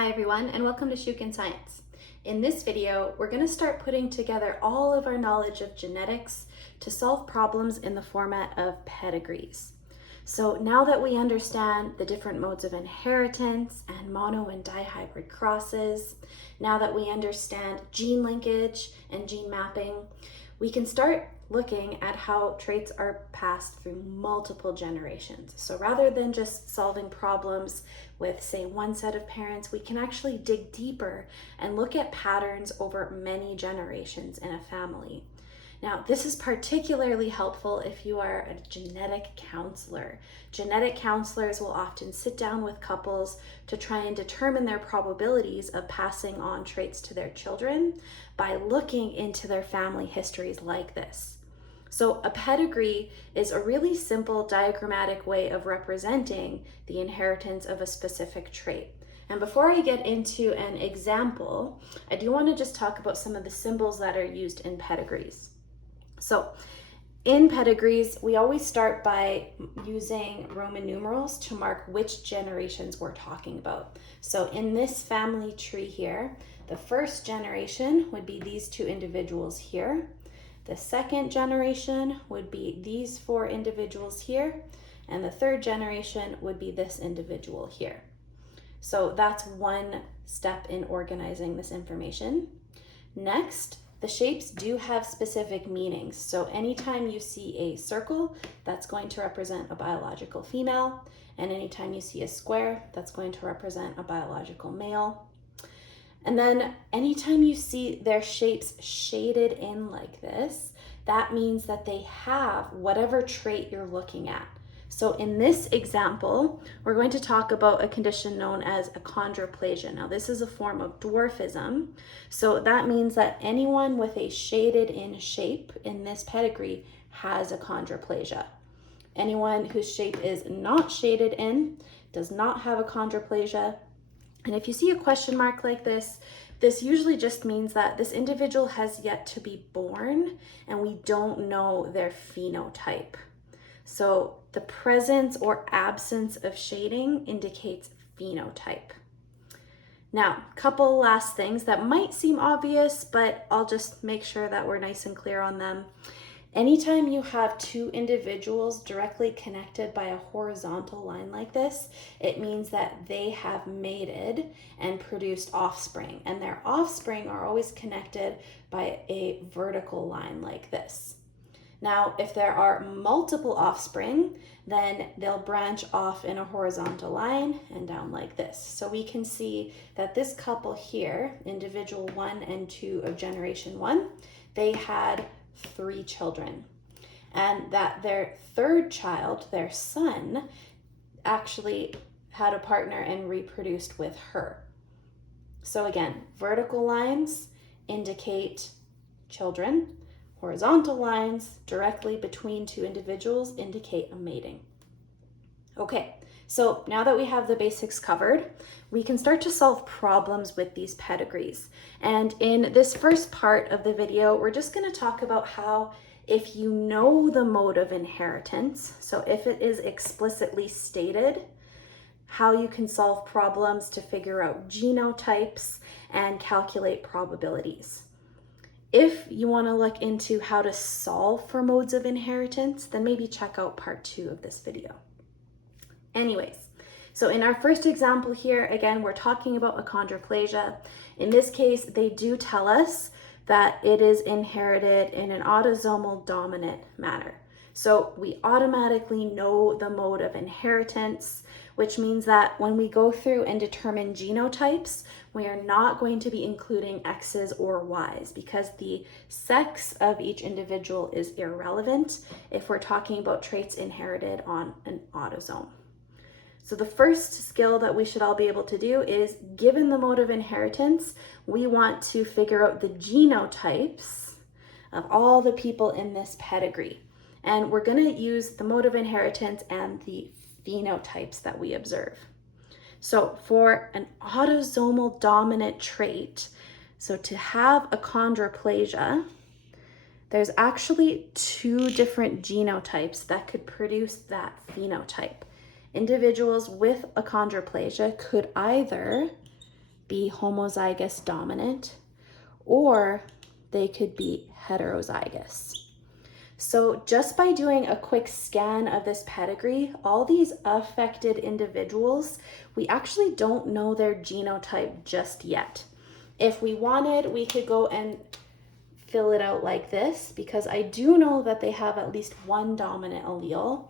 Hi everyone, and welcome to Shukin Science. In this video, we're going to start putting together all of our knowledge of genetics to solve problems in the format of pedigrees. So now that we understand the different modes of inheritance and mono and dihybrid crosses, now that we understand gene linkage and gene mapping, we can start looking at how traits are passed through multiple generations. So rather than just solving problems with, say, one set of parents, we can actually dig deeper and look at patterns over many generations in a family. Now, this is particularly helpful if you are a genetic counselor. Genetic counselors will often sit down with couples to try and determine their probabilities of passing on traits to their children by looking into their family histories like this. So a pedigree is a really simple diagrammatic way of representing the inheritance of a specific trait. And before I get into an example, I do want to just talk about some of the symbols that are used in pedigrees. So in pedigrees, we always start by using Roman numerals to mark which generations we're talking about. So in this family tree here, the first generation would be these two individuals here. The second generation would be these four individuals here, and the third generation would be this individual here. So that's one step in organizing this information. Next, the shapes do have specific meanings. So anytime you see a circle, that's going to represent a biological female, and anytime you see a square, that's going to represent a biological male. And then anytime you see their shapes shaded in like this, that means that they have whatever trait you're looking at. So in this example, we're going to talk about a condition known as achondroplasia. Now this is a form of dwarfism. So that means that anyone with a shaded in shape in this pedigree has achondroplasia. Anyone whose shape is not shaded in does not have achondroplasia. And if you see a question mark like this usually just means that this individual has yet to be born and we don't know their phenotype. So the presence or absence of shading indicates phenotype. Now, a couple last things that might seem obvious, but I'll just make sure that we're nice and clear on them. Anytime you have two individuals directly connected by a horizontal line like this, it means that they have mated and produced offspring, and their offspring are always connected by a vertical line like this. Now, if there are multiple offspring, then they'll branch off in a horizontal line and down like this. So we can see that this couple here, individual 1 and 2 of generation 1, they had 3 children, and that their third child, their son, actually had a partner and reproduced with her. So again, vertical lines indicate children. Horizontal lines directly between two individuals indicate a mating. Okay, so now that we have the basics covered, we can start to solve problems with these pedigrees. And in this first part of the video, we're just going to talk about how, if you know the mode of inheritance, so if it is explicitly stated, how you can solve problems to figure out genotypes and calculate probabilities. If you want to look into how to solve for modes of inheritance, then maybe check out part 2 of this video. Anyways, so in our first example here, again, we're talking about achondroplasia. In this case, they do tell us that it is inherited in an autosomal dominant manner. So we automatically know the mode of inheritance, which means that when we go through and determine genotypes, we are not going to be including X's or Y's because the sex of each individual is irrelevant if we're talking about traits inherited on an autosome. So the first skill that we should all be able to do is, given the mode of inheritance, we want to figure out the genotypes of all the people in this pedigree. And we're going to use the mode of inheritance and the phenotypes that we observe. So for an autosomal dominant trait, so to have achondroplasia, there's actually 2 different genotypes that could produce that phenotype. Individuals with achondroplasia could either be homozygous dominant, or they could be heterozygous. So just by doing a quick scan of this pedigree, all these affected individuals, we actually don't know their genotype just yet. If we wanted, we could go and fill it out like this, because I do know that they have at least one dominant allele,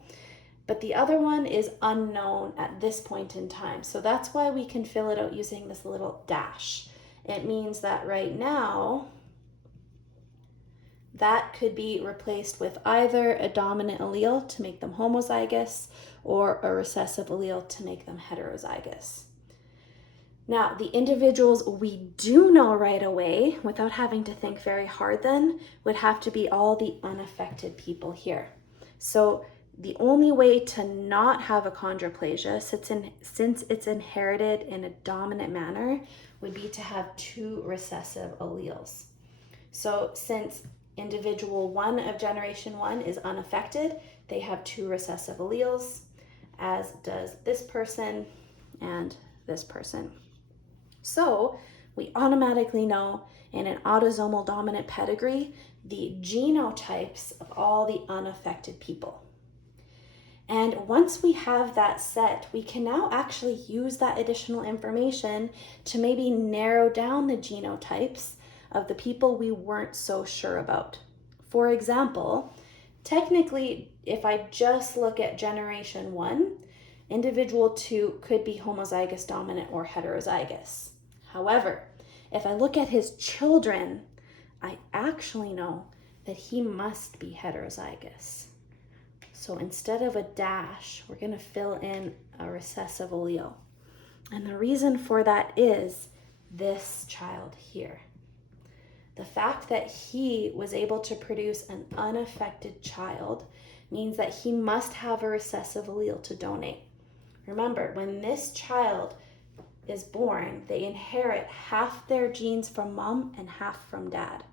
but the other one is unknown at this point in time. So that's why we can fill it out using this little dash. It means that right now, that could be replaced with either a dominant allele to make them homozygous or a recessive allele to make them heterozygous. Now, the individuals we do know right away, without having to think very hard then, would have to be all the unaffected people here. So the only way to not have achondroplasia, since it's inherited in a dominant manner, would be to have two recessive alleles. So since individual 1 of generation 1 is unaffected, they have two recessive alleles, as does this person and this person. So we automatically know in an autosomal dominant pedigree the genotypes of all the unaffected people. And once we have that set, we can now actually use that additional information to maybe narrow down the genotypes of the people we weren't so sure about. For example, technically, if I just look at generation 1, individual 2 could be homozygous dominant or heterozygous. However, if I look at his children, I actually know that he must be heterozygous. So instead of a dash, we're going to fill in a recessive allele. And the reason for that is this child here. The fact that he was able to produce an unaffected child means that he must have a recessive allele to donate. Remember, when this child is born, they inherit half their genes from mom and half from dad.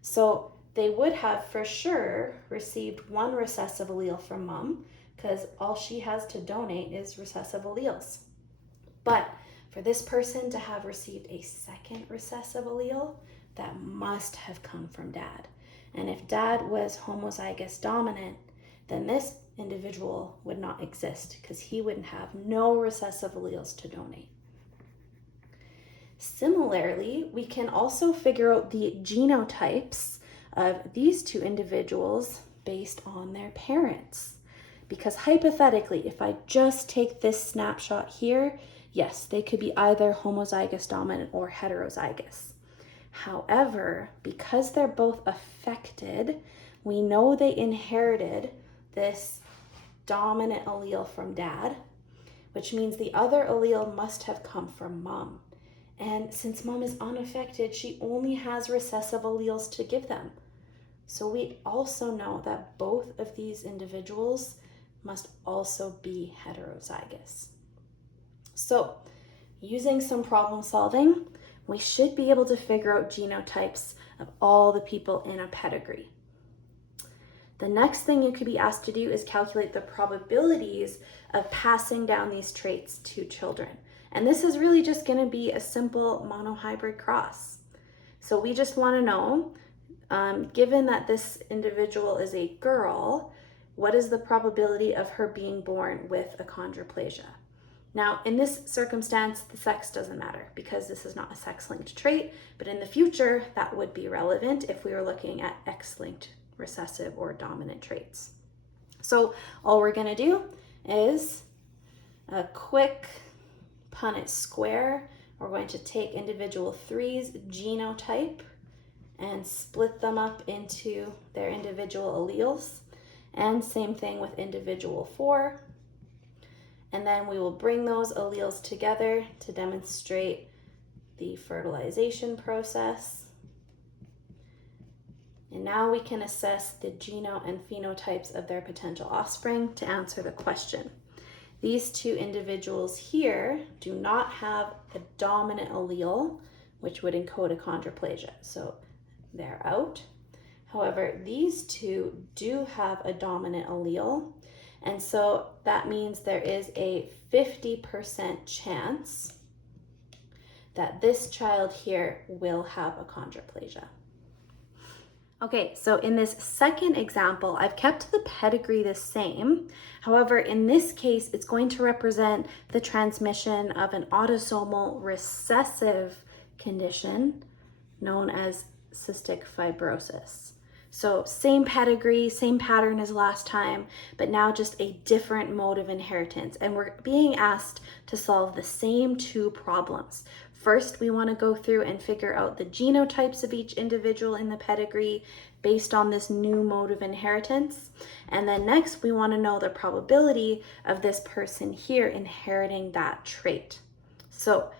So they would have for sure received one recessive allele from mom, because all she has to donate is recessive alleles. But for this person to have received a second recessive allele, that must have come from dad. And if dad was homozygous dominant, then this individual would not exist, because he wouldn't have no recessive alleles to donate. Similarly, we can also figure out the genotypes of these two individuals based on their parents. Because hypothetically, if I just take this snapshot here, yes, they could be either homozygous dominant or heterozygous. However, because they're both affected, we know they inherited this dominant allele from dad, which means the other allele must have come from mom. And since mom is unaffected, she only has recessive alleles to give them. So we also know that both of these individuals must also be heterozygous. So using some problem solving, we should be able to figure out genotypes of all the people in a pedigree. The next thing you could be asked to do is calculate the probabilities of passing down these traits to children. And this is really just going to be a simple monohybrid cross. So we just want to know, given that this individual is a girl, what is the probability of her being born with achondroplasia? Now, in this circumstance, the sex doesn't matter because this is not a sex-linked trait, but in the future, that would be relevant if we were looking at X-linked recessive or dominant traits. So all we're going to do is a quick Punnett square. We're going to take individual 3's genotype and split them up into their individual alleles. And same thing with individual 4. And then we will bring those alleles together to demonstrate the fertilization process. And now we can assess the geno and phenotypes of their potential offspring to answer the question. These two individuals here do not have a dominant allele, which would encode achondroplasia, so they're out. However, these two do have a dominant allele, and so that means there is a 50% chance that this child here will have achondroplasia. Okay, so in this second example, I've kept the pedigree the same. However, in this case, it's going to represent the transmission of an autosomal recessive condition known as cystic fibrosis. So same pedigree, same pattern as last time, but now just a different mode of inheritance. And we're being asked to solve the same two problems. First, we want to go through and figure out the genotypes of each individual in the pedigree based on this new mode of inheritance. And then next, we want to know the probability of this person here inheriting that trait. So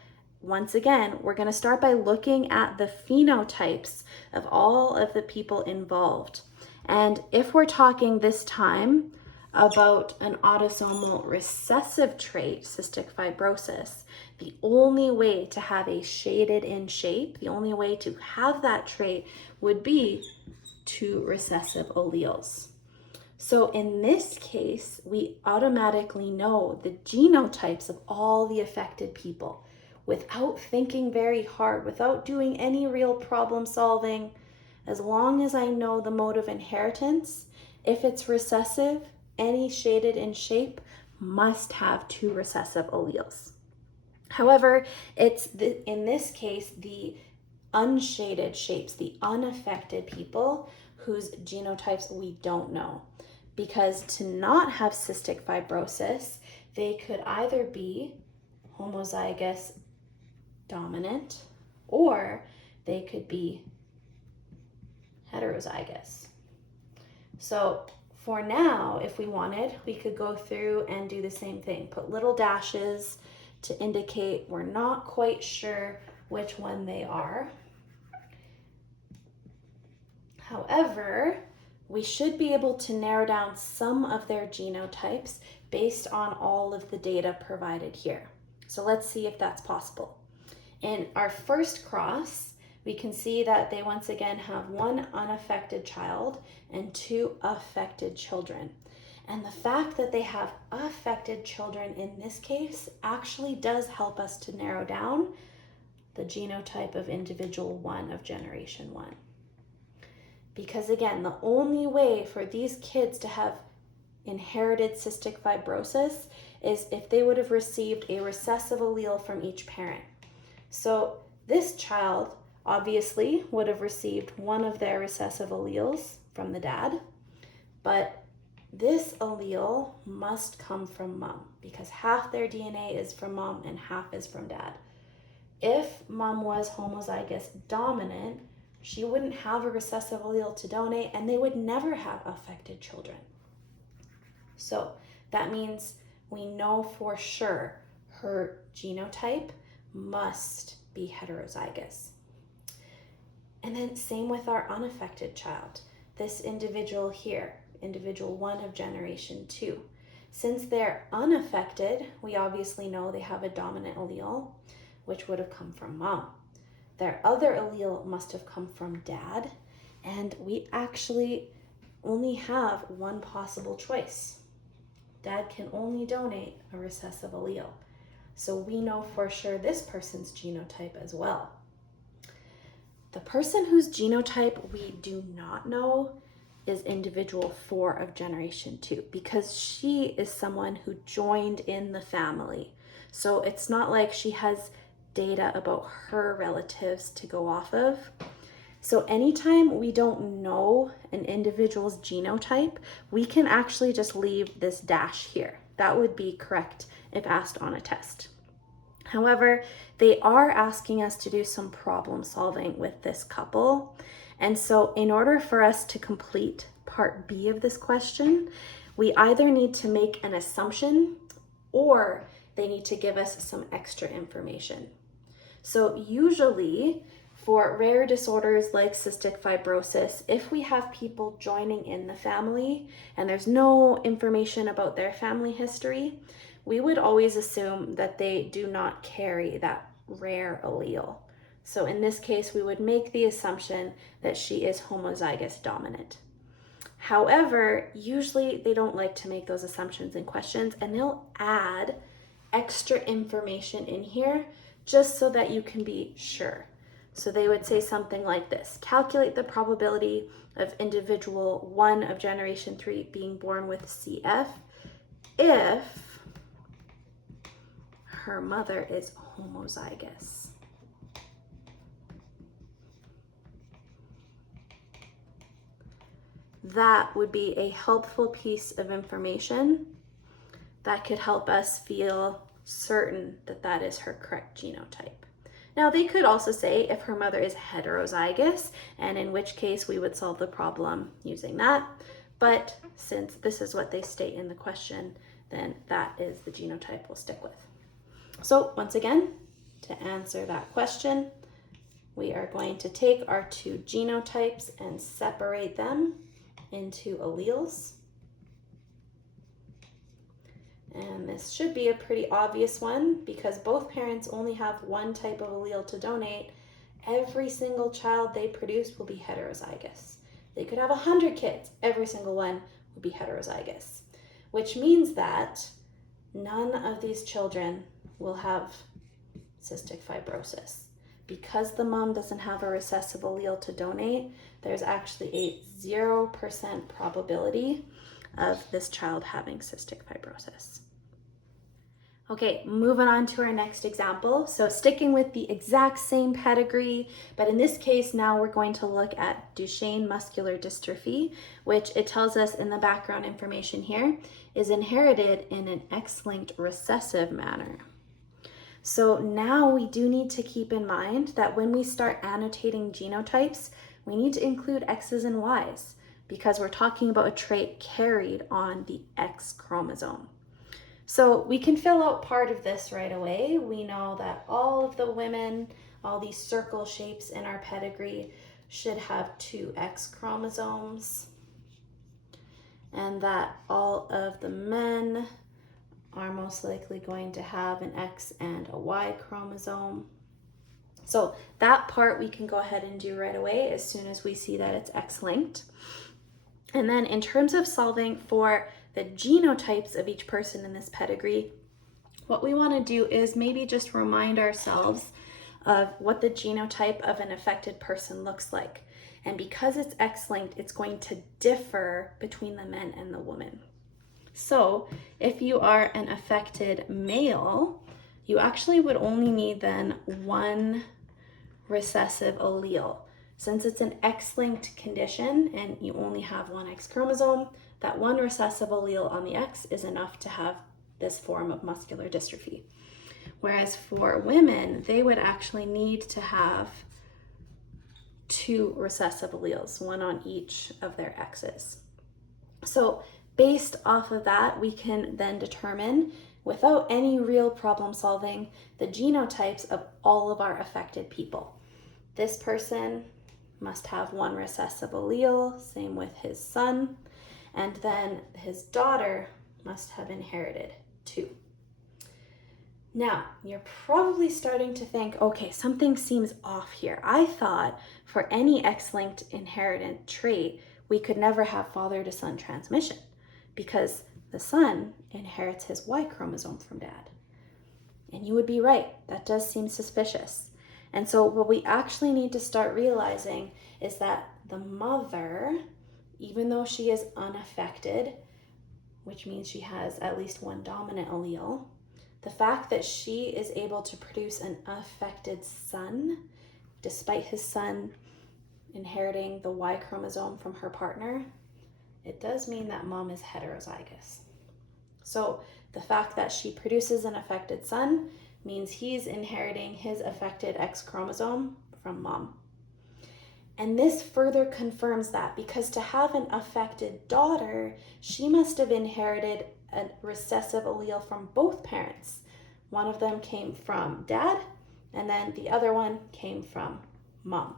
once again, we're going to start by looking at the phenotypes of all of the people involved. And if we're talking this time about an autosomal recessive trait, cystic fibrosis, the only way to have a shaded in shape, the only way to have that trait would be two recessive alleles. So in this case, we automatically know the genotypes of all the affected people without thinking very hard, without doing any real problem solving. As long as I know the mode of inheritance, if it's recessive, any shaded in shape must have two recessive alleles. However, it's in this case, the unshaded shapes, the unaffected people whose genotypes we don't know. Because to not have cystic fibrosis, they could either be homozygous dominant or they could be heterozygous. So for now, if we wanted, we could go through and do the same thing. Put little dashes to indicate we're not quite sure which one they are. However, we should be able to narrow down some of their genotypes based on all of the data provided here. So let's see if that's possible. In our first cross, we can see that they once again have one unaffected child and two affected children. And the fact that they have affected children in this case actually does help us to narrow down the genotype of individual 1 of generation 1. Because again, the only way for these kids to have inherited cystic fibrosis is if they would have received a recessive allele from each parent. So this child obviously would have received one of their recessive alleles from the dad, but this allele must come from mom because half their DNA is from mom and half is from dad. If mom was homozygous dominant, she wouldn't have a recessive allele to donate and they would never have affected children. So that means we know for sure her genotype must be heterozygous. And then same with our unaffected child, this individual here, individual 1 of generation 2. Since they're unaffected, we obviously know they have a dominant allele, which would have come from mom. Their other allele must have come from dad, and we actually only have one possible choice. Dad can only donate a recessive allele. So we know for sure this person's genotype as well. The person whose genotype we do not know is individual 4 of generation 2 because she is someone who joined in the family. So it's not like she has data about her relatives to go off of. So anytime we don't know an individual's genotype, we can actually just leave this dash here. That would be correct if asked on a test. However, they are asking us to do some problem solving with this couple. And so in order for us to complete part B of this question, we either need to make an assumption or they need to give us some extra information. So usually for rare disorders like cystic fibrosis, if we have people joining in the family and there's no information about their family history, we would always assume that they do not carry that rare allele. So in this case, we would make the assumption that she is homozygous dominant. However, usually they don't like to make those assumptions in questions and they'll add extra information in here just so that you can be sure. So they would say something like this: calculate the probability of individual 1 of generation 3 being born with CF if her mother is homozygous. That would be a helpful piece of information that could help us feel certain that that is her correct genotype. Now, they could also say if her mother is heterozygous, and in which case we would solve the problem using that. But since this is what they state in the question, then that is the genotype we'll stick with. So once again, to answer that question, we are going to take our 2 genotypes and separate them into alleles. And this should be a pretty obvious one because both parents only have 1 type of allele to donate. Every single child they produce will be heterozygous. They could have 100 kids, every single one would be heterozygous, which means that none of these children will have cystic fibrosis. Because the mom doesn't have a recessive allele to donate, there's actually a 0% probability of this child having cystic fibrosis. Okay, moving on to our next example. So sticking with the exact same pedigree, but in this case now we're going to look at Duchenne muscular dystrophy, which it tells us in the background information here is inherited in an X-linked recessive manner. So now we do need to keep in mind that when we start annotating genotypes, we need to include X's and Y's because we're talking about a trait carried on the X chromosome. So we can fill out part of this right away. We know that all of the women, all these circle shapes in our pedigree should have 2 X chromosomes, and that all of the men are most likely going to have an X and a Y chromosome. So that part we can go ahead and do right away as soon as we see that it's X-linked. And then in terms of solving for the genotypes of each person in this pedigree, what we want to do is maybe just remind ourselves of what the genotype of an affected person looks like. And because it's X-linked, it's going to differ between the men and the women. So if you are an affected male, you actually would only need then 1 recessive allele. Since it's an X-linked condition and you only have 1 X chromosome, that 1 recessive allele on the X is enough to have this form of muscular dystrophy. Whereas for women, they would actually need to have 2 recessive alleles, 1 on each of their X's. So based off of that, we can then determine, without any real problem solving, the genotypes of all of our affected people. This person must have 1 recessive allele, same with his son, and then his daughter must have inherited 2. Now, you're probably starting to think, okay, something seems off here. I thought for any X-linked inherited trait, we could never have father to son transmission because the son inherits his Y chromosome from dad. And you would be right, that does seem suspicious. And so what we actually need to start realizing is that the mother, even though she is unaffected, which means she has at least 1 dominant allele, the fact that she is able to produce an affected son, despite his son inheriting the Y chromosome from her partner, it does mean that mom is heterozygous. So the fact that she produces an affected son means he's inheriting his affected X chromosome from mom. And this further confirms that because to have an affected daughter, she must have inherited a recessive allele from both parents. One of them came from dad, and then the other one came from mom.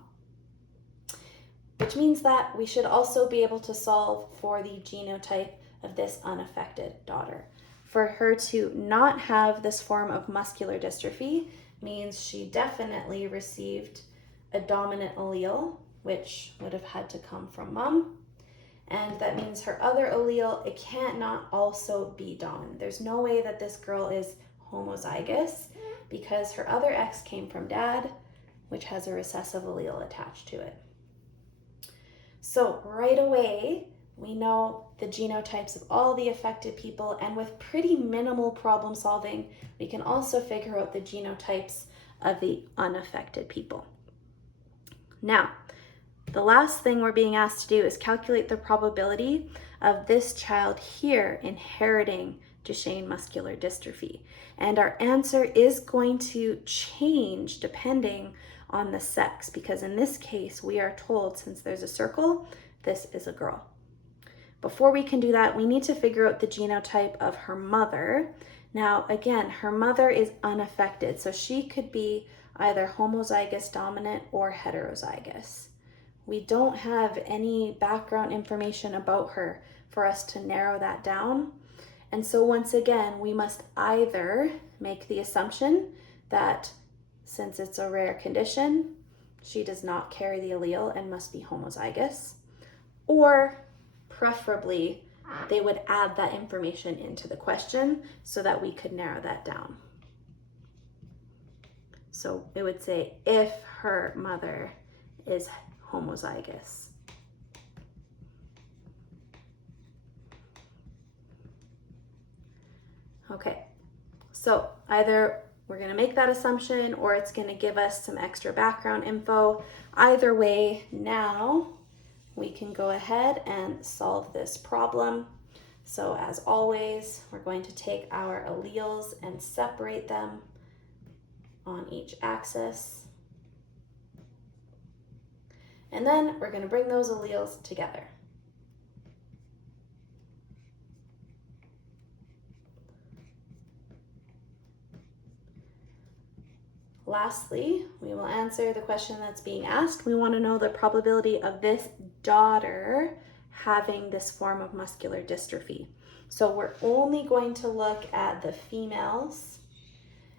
Which means that we should also be able to solve for the genotype of this unaffected daughter. For her to not have this form of muscular dystrophy means she definitely received a dominant allele, which would have had to come from mom. And that means her other allele, it can't not also be dominant. There's no way that this girl is homozygous because her other X came from dad, which has a recessive allele attached to it. So right away, we know the genotypes of all the affected people, and with pretty minimal problem solving, we can also figure out the genotypes of the unaffected people. Now, the last thing we're being asked to do is calculate the probability of this child here inheriting Duchenne muscular dystrophy. And our answer is going to change depending on the sex, because in this case, we are told, since there's a circle, this is a girl. Before we can do that, we need to figure out the genotype of her mother. Now, again, her mother is unaffected, so she could be either homozygous dominant or heterozygous. We don't have any background information about her for us to narrow that down. And so once again, we must either make the assumption that since it's a rare condition, she does not carry the allele and must be homozygous, or preferably they would add that information into the question so that we could narrow that down. So it would say if her mother is homozygous. Okay, so either we're going to make that assumption or it's going to give us some extra background info. Either way, now we can go ahead and solve this problem. So as always, we're going to take our alleles and separate them on each axis. And then we're going to bring those alleles together. Lastly, we will answer the question that's being asked. We want to know the probability of this daughter having this form of muscular dystrophy. So we're only going to look at the females.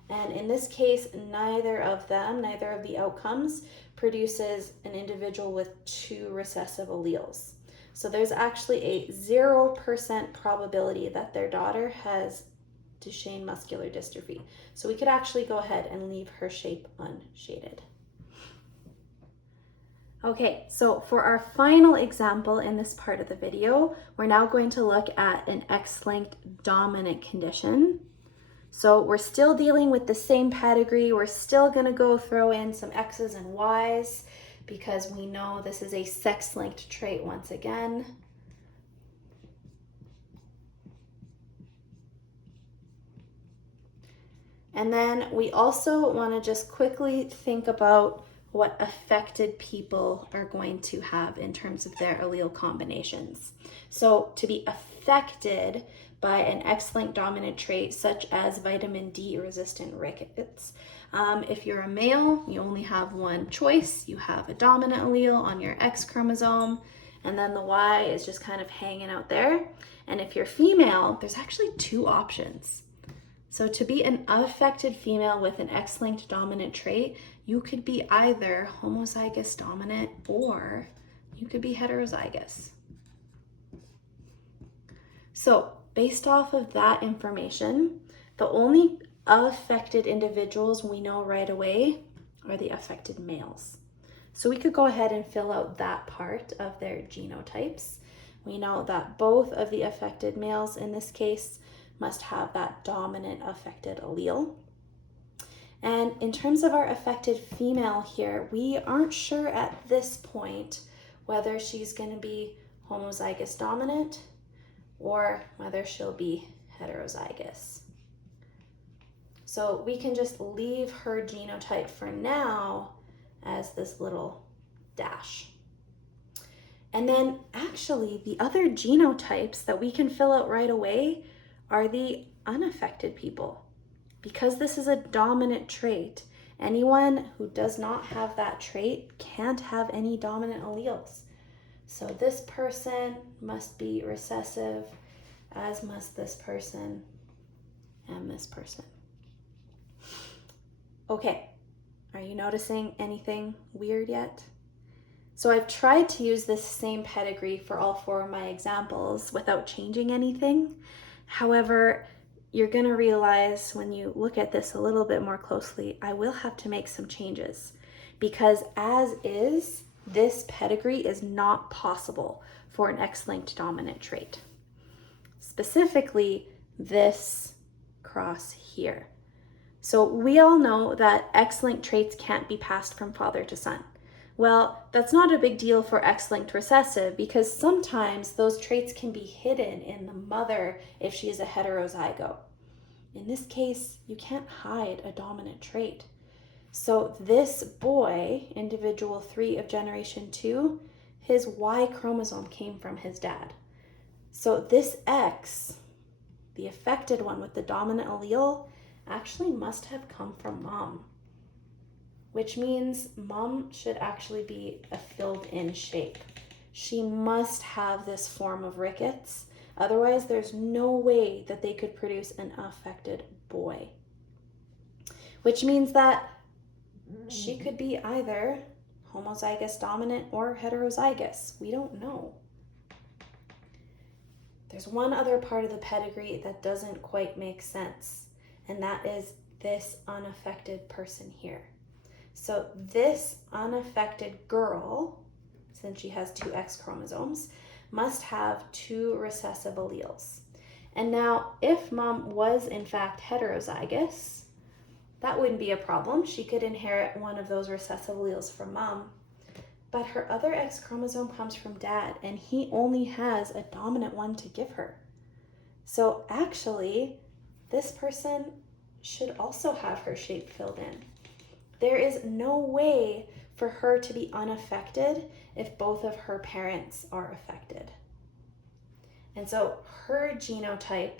And in this case, neither of the outcomes produces an individual with two recessive alleles. So there's actually a 0% probability that their daughter has Duchenne muscular dystrophy. So we could actually go ahead and leave her shape unshaded. Okay, so for our final example in this part of the video, we're now going to look at an X-linked dominant condition. So we're still dealing with the same pedigree. We're still going to go throw in some X's and Y's because we know this is a sex-linked trait once again. And then we also want to just quickly think about what affected people are going to have in terms of their allele combinations. So to be affected by an X-linked dominant trait such as vitamin D resistant rickets, if you're a male, you only have one choice. You have a dominant allele on your X chromosome, and then the Y is just kind of hanging out there. And if you're female, there's actually two options. So to be an affected female with an X-linked dominant trait, you could be either homozygous dominant or you could be heterozygous. So based off of that information, the only affected individuals we know right away are the affected males. So we could go ahead and fill out that part of their genotypes. We know that both of the affected males in this case must have that dominant affected allele. And in terms of our affected female here, we aren't sure at this point whether she's going to be homozygous dominant or whether she'll be heterozygous. So we can just leave her genotype for now as this little dash. And then actually the other genotypes that we can fill out right away are the unaffected people. Because this is a dominant trait, anyone who does not have that trait can't have any dominant alleles. So this person must be recessive, as must this person and this person. Okay, are you noticing anything weird yet? So I've tried to use this same pedigree for all four of my examples without changing anything. However, you're going to realize when you look at this a little bit more closely, I will have to make some changes, because as is, this pedigree is not possible for an X-linked dominant trait. Specifically, this cross here. So we all know that X-linked traits can't be passed from father to son. Well, that's not a big deal for X-linked recessive, because sometimes those traits can be hidden in the mother if she is a heterozygote. In this case, you can't hide a dominant trait. So this boy, individual 3 of generation 2, his Y chromosome came from his dad. So this X, the affected one with the dominant allele, actually must have come from mom, which means mom should actually be a filled-in shape. She must have this form of rickets. Otherwise, there's no way that they could produce an affected boy, which means that she could be either homozygous dominant or heterozygous. We don't know. There's one other part of the pedigree that doesn't quite make sense, and that is this unaffected person here. So this unaffected girl, since she has 2 X chromosomes, must have 2 recessive alleles. And now, if mom was in fact heterozygous, that wouldn't be a problem. She could inherit one of those recessive alleles from mom. But her other X chromosome comes from dad, and he only has a dominant one to give her. So actually, this person should also have her shape filled in. There is no way for her to be unaffected if both of her parents are affected. And so her genotype,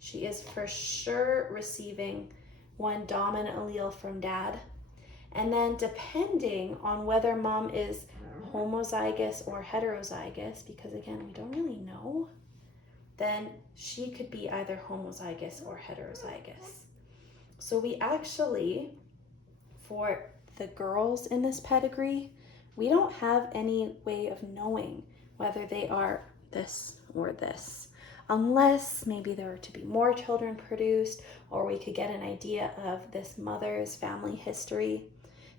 she is for sure receiving one dominant allele from dad. And then depending on whether mom is homozygous or heterozygous, because again, we don't really know, then she could be either homozygous or heterozygous. So we actually, for the girls in this pedigree, we don't have any way of knowing whether they are this or this, unless maybe there were to be more children produced, or we could get an idea of this mother's family history.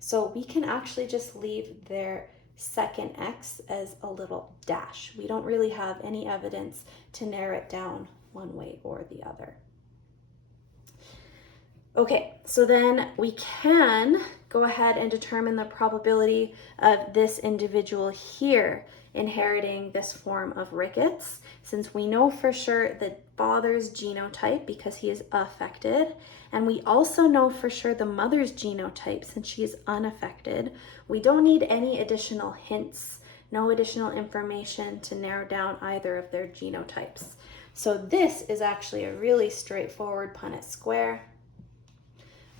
So we can actually just leave their second X as a little dash. We don't really have any evidence to narrow it down one way or the other. Okay, so then we can go ahead and determine the probability of this individual here inheriting this form of rickets, since we know for sure the father's genotype because he is affected, and we also know for sure the mother's genotype since she is unaffected. We don't need any additional hints, no additional information to narrow down either of their genotypes. So this is actually a really straightforward Punnett square.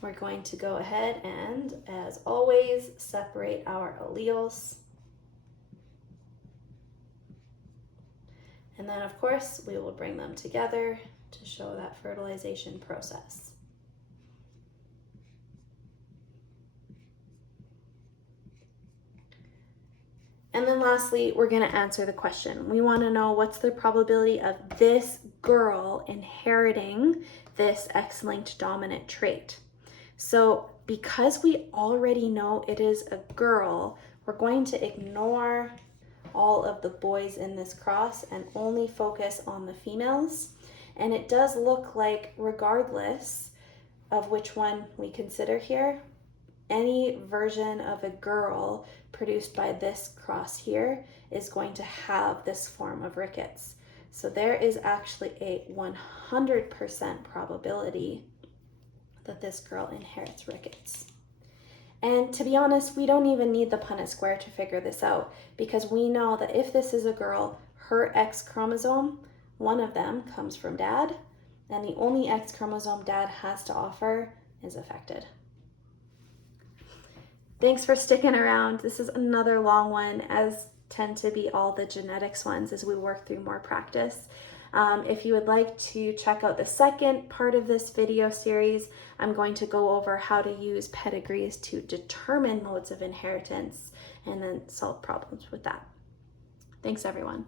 We're going to go ahead and, as always, separate our alleles. And then, of course, we will bring them together to show that fertilization process. And then lastly, we're going to answer the question. We want to know what's the probability of this girl inheriting this X-linked dominant trait. So because we already know it is a girl, we're going to ignore all of the boys in this cross and only focus on the females. And it does look like, regardless of which one we consider here, any version of a girl produced by this cross here is going to have this form of rickets. So there is actually a 100% probability that this girl inherits rickets. And to be honest, we don't even need the Punnett square to figure this out, because we know that if this is a girl, her X chromosome, one of them comes from dad, and the only X chromosome dad has to offer is affected. Thanks for sticking around. This is another long one, as tend to be all the genetics ones as we work through more practice. If you would like to check out the second part of this video series, I'm going to go over how to use pedigrees to determine modes of inheritance and then solve problems with that. Thanks, everyone.